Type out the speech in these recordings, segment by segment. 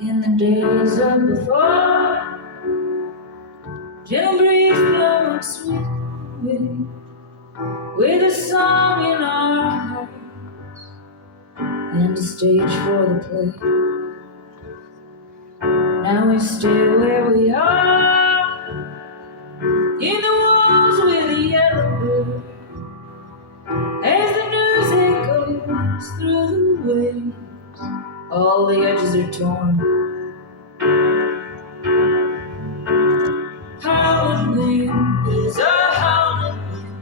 In the days of before, gentle breeze blowing sweetly, with a song in our hearts and a stage for the play. Now we stay where we are, in the walls with the yellow bird, as the news echoes through the waves. All the edges are torn. Howling wind is a howling wind,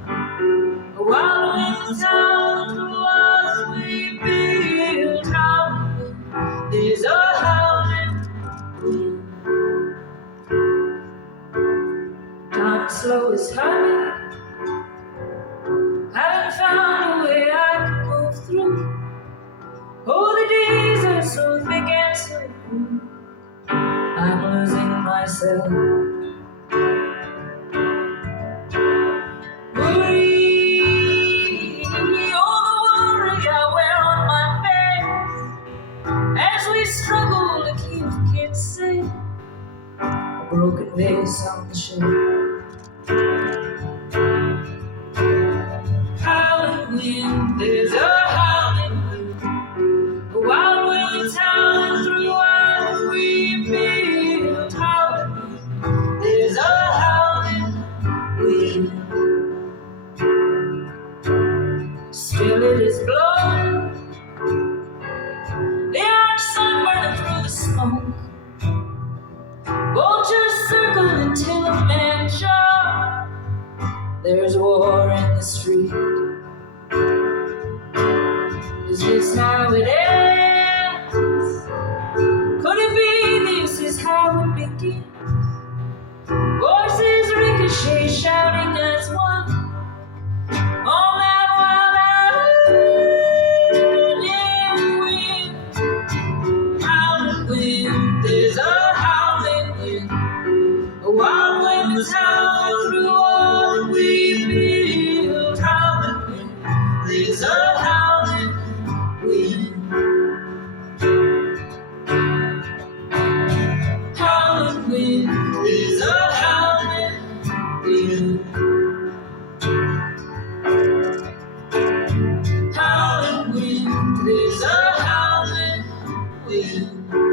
a wild wind howling through walls we build. Howling wind is a howling wind. Dark slow is high. Haven't found a way I can move through. Oh, the days are so thick and so cool. I'm losing myself. Worry, all the worry I wear on my face as we struggle to keep kids safe. A broken vase on the shelf. Howling wind, there's a howling wind, a wild wind that's howling through all we build. Howling wind, there's a howling wind. Still it is blowing, the orange sun burning through the smoke. Vultures circle until a man shot. There's war in the street. Is this how it ends? Could it be this is how it begins? Voices ricochet shouting as one on that wild howling wind. Howling wind, there's a howling wind, a wild wind that's howling through all we build. Howling wind, there's a howling wind. Howling wind, there's a howling wind. Howling wind, there's a howling wind.